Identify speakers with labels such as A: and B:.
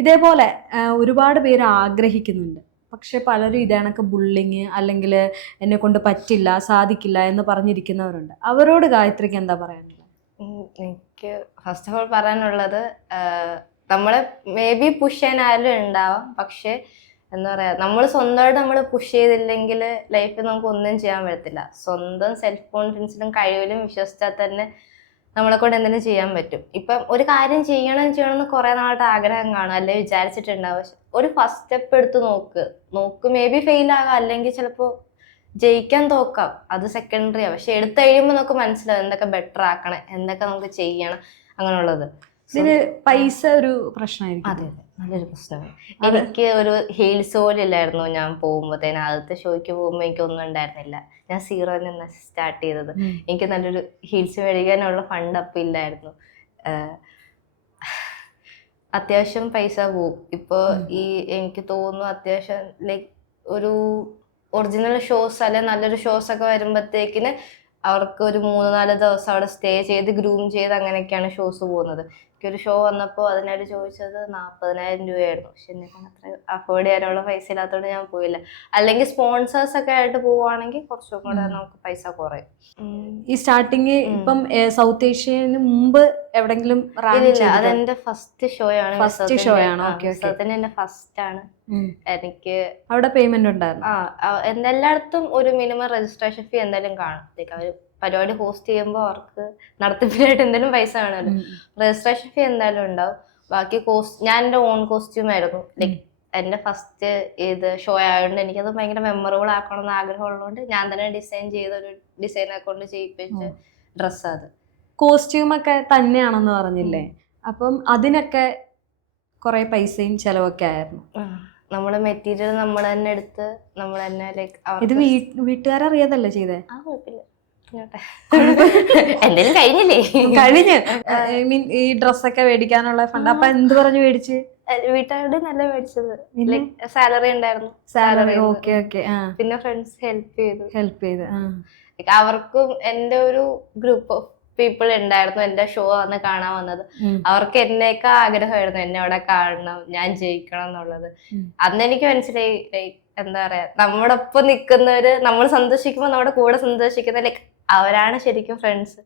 A: ഇതേപോലെ ഒരുപാട് പേര് ആഗ്രഹിക്കുന്നുണ്ട്. പക്ഷെ പലരും ഇതേണക്ക് ബുള്ളിങ് അല്ലെങ്കിൽ എന്നെ കൊണ്ട് പറ്റില്ല സാധിക്കില്ല എന്ന് പറഞ്ഞിരിക്കുന്നവരുണ്ട്. അവരോട് ഗായത്രിക്ക് എന്താ പറയാനുള്ളത്?
B: എനിക്ക് ഫസ്റ്റ് ഓഫ് ഓൾ പറയാനുള്ളത് നമ്മൾ മേ ബി പുഷ് ചെയ്യാൻ ആരും ഉണ്ടാവാം. പക്ഷെ എന്താ പറയുക നമ്മൾ സ്വന്തമായിട്ട് നമ്മൾ പുഷ് ചെയ്തില്ലെങ്കിൽ ലൈഫിൽ നമുക്ക് ഒന്നും ചെയ്യാൻ പറ്റത്തില്ല. സ്വന്തം സെൽഫ് കോൺഫിഡൻസിലും കഴിവിലും വിശ്വസിച്ചാൽ തന്നെ നമ്മളെ കൊണ്ട് എന്തെങ്കിലും ചെയ്യാൻ പറ്റും. ഇപ്പം ഒരു കാര്യം ചെയ്യണം ചെയ്യണം എന്ന് കുറെ നാളായിട്ട് ആഗ്രഹം കാണും. അല്ലെ വിചാരിച്ചിട്ടുണ്ടാവും. പക്ഷെ ഒരു ഫസ്റ്റ് സ്റ്റെപ്പ് എടുത്ത് നോക്ക്. നോക്ക് മേ ബി ഫെയിൽ ആകാം. അല്ലെങ്കിൽ ചിലപ്പോൾ ജയിക്കാൻ തോക്കാം. അത് സെക്കൻഡറിയാ പക്ഷെ എടുത്തു കഴിയുമ്പോൾ നമുക്ക് മനസ്സിലാവും എന്തൊക്കെ ബെറ്റർ ആക്കണം എന്തൊക്കെ നമുക്ക് ചെയ്യണം അങ്ങനെയുള്ളത്.
A: ഇതിന് പൈസ ഒരു പ്രശ്നമായിരിക്കും.
B: അതെ അതെ. നല്ലൊരു പ്രശ്നമാണ്. എനിക്ക് ഒരു ഹീൽസ് പോലെ ഇല്ലായിരുന്നു ഞാൻ പോകുമ്പോഴത്തേന് ആദ്യത്തെ ഷോയ്ക്ക് പോകുമ്പോൾ എനിക്കൊന്നും ഉണ്ടായിരുന്നില്ല. ഞാൻ സീറോയിൽ നിന്ന് സ്റ്റാർട്ട് ചെയ്തത്. എനിക്ക് നല്ലൊരു ഹീൽസ് മേടിക്കാനുള്ള ഫണ്ട് അപ്പം ഇല്ലായിരുന്നു. അത്യാവശ്യം പൈസ പോവും. ഇപ്പോൾ ഈ എനിക്ക് തോന്നുന്നു അത്യാവശ്യം ലൈക്ക് ഒരു ഒറിജിനൽ ഷോസ് അല്ലെ നല്ലൊരു ഷോസ് ഒക്കെ വരുമ്പോഴത്തേക്കിന് അവർക്ക് ഒരു മൂന്ന് നാല് ദിവസം അവിടെ സ്റ്റേ ചെയ്ത് ഗ്രൂം ചെയ്ത് അങ്ങനെയൊക്കെയാണ് ഷോസ് പോകുന്നത്. എനിക്കൊരു ഷോ വന്നപ്പോൾ അതിനായിട്ട് ചോദിച്ചത് നാൽപ്പതിനായിരം രൂപയായിരുന്നു. പക്ഷെ എന്നെ അത്ര അഫോർഡ് ചെയ്യാനുള്ള പൈസ ഇല്ലാത്തതുകൊണ്ട് ഞാൻ പോയില്ല. അല്ലെങ്കിൽ സ്പോൺസേഴ്സ് ഒക്കെ ആയിട്ട് പോവുകയാണെങ്കിൽ കുറച്ചും കൂടെ നമുക്ക് പൈസ കുറയും.
A: ഈ സ്റ്റാർട്ടിങ് ഇപ്പം സൗത്ത് ഏഷ്യന് മുമ്പ് എവിടെങ്കിലും
B: അതെന്റെ ഫസ്റ്റ് ഷോ ആണ് ഫസ്റ്റ്
A: ഷോ ആണ്.
B: എന്റെ ഫസ്റ്റ് ആണ്. എനിക്ക്
A: അവിടെ പേയ്മെന്റ് ഉണ്ടായിരുന്നു?
B: എല്ലായിടത്തും ഒരു മിനിമം രജിസ്ട്രേഷൻ ഫീ എന്തായാലും കാണും. അവർ പരിപാടി ഹോസ്റ്റ് ചെയ്യുമ്പോൾ അവർക്ക് നടത്തിപ്പിനായിട്ട് എന്തെങ്കിലും പൈസ വേണമല്ലോ. രജിസ്ട്രേഷൻ ഫീ എന്തായാലും ഉണ്ടാവും. ബാക്കി കോസ്റ്റ് ഞാൻ എന്റെ ഓൺ കോസ്റ്റ്യൂം ആയിരുന്നു. ലൈക് എന്റെ ഫസ്റ്റ് ഇത് ഷോ ആയതുകൊണ്ട് എനിക്കത് ഭയങ്കര മെമ്മറബിൾ ആക്കണം എന്ന് ആഗ്രഹം ഉള്ളതുകൊണ്ട് ഞാൻ തന്നെ ഡിസൈൻ ചെയ്ത ഒരു ഡിസൈൻ അക്കൗണ്ട് ചെയ്യിപ്പിച്ച ഡ്രസ്സാണ് അത്.
A: കോസ്റ്റ്യൂം ഒക്കെ തന്നെയാണെന്ന് പറഞ്ഞില്ലേ? അപ്പം അതിനൊക്കെ കുറെ പൈസയും ചെലവൊക്കെ ആയിരുന്നു.
B: നമ്മുടെ മെറ്റീരിയൽ നമ്മൾ തന്നെ എടുത്ത് നമ്മൾ തന്നെ ലൈക്ക്
A: ഇത് വീട്ടുകാരറിയാതല്ലേ ചെയ്തേ?
B: ആ കുഴപ്പമില്ല. എന്തെങ്കിലും കഴിഞ്ഞില്ലേ?
A: കഴിഞ്ഞു. ഐ മീൻ ഈ ഡ്രസ്സൊക്കെ മേടിക്കാനുള്ള ഫണ്ട് അപ്പൊ എന്ത് പറഞ്ഞു മേടിച്ച്?
B: വീട്ടുകാരുടെ നല്ല മേടിച്ചത്? സാലറി ഉണ്ടായിരുന്നു.
A: സാലറി. ഓക്കെ ഓക്കെ
B: പിന്നെ ഫ്രണ്ട്സ് ഹെൽപ്പ് ചെയ്തു.
A: ഹെൽപ്പ് ചെയ്ത്
B: അവർക്കും എന്റെ ഒരു ഗ്രൂപ്പ് ഓഫ് പീപ്പിൾ ഉണ്ടായിരുന്നു എന്റെ ഷോ വന്ന് കാണാൻ വന്നത്. അവർക്ക് എന്നേക്കാ ആഗ്രഹമായിരുന്നു എന്നെ അവിടെ കാണണം ഞാൻ ജയിക്കണം എന്നുള്ളത്. അന്ന് എനിക്ക് മനസ്സിലായി ലൈക്ക് എന്താ പറയാ നമ്മുടെ ഒപ്പം നിൽക്കുന്നവര് നമ്മൾ സന്തോഷിക്കുമ്പോൾ നമ്മുടെ കൂടെ സന്തോഷിക്കുന്ന ലൈക്ക് അവരാണ് ശരിക്കും ഫ്രണ്ട്സ്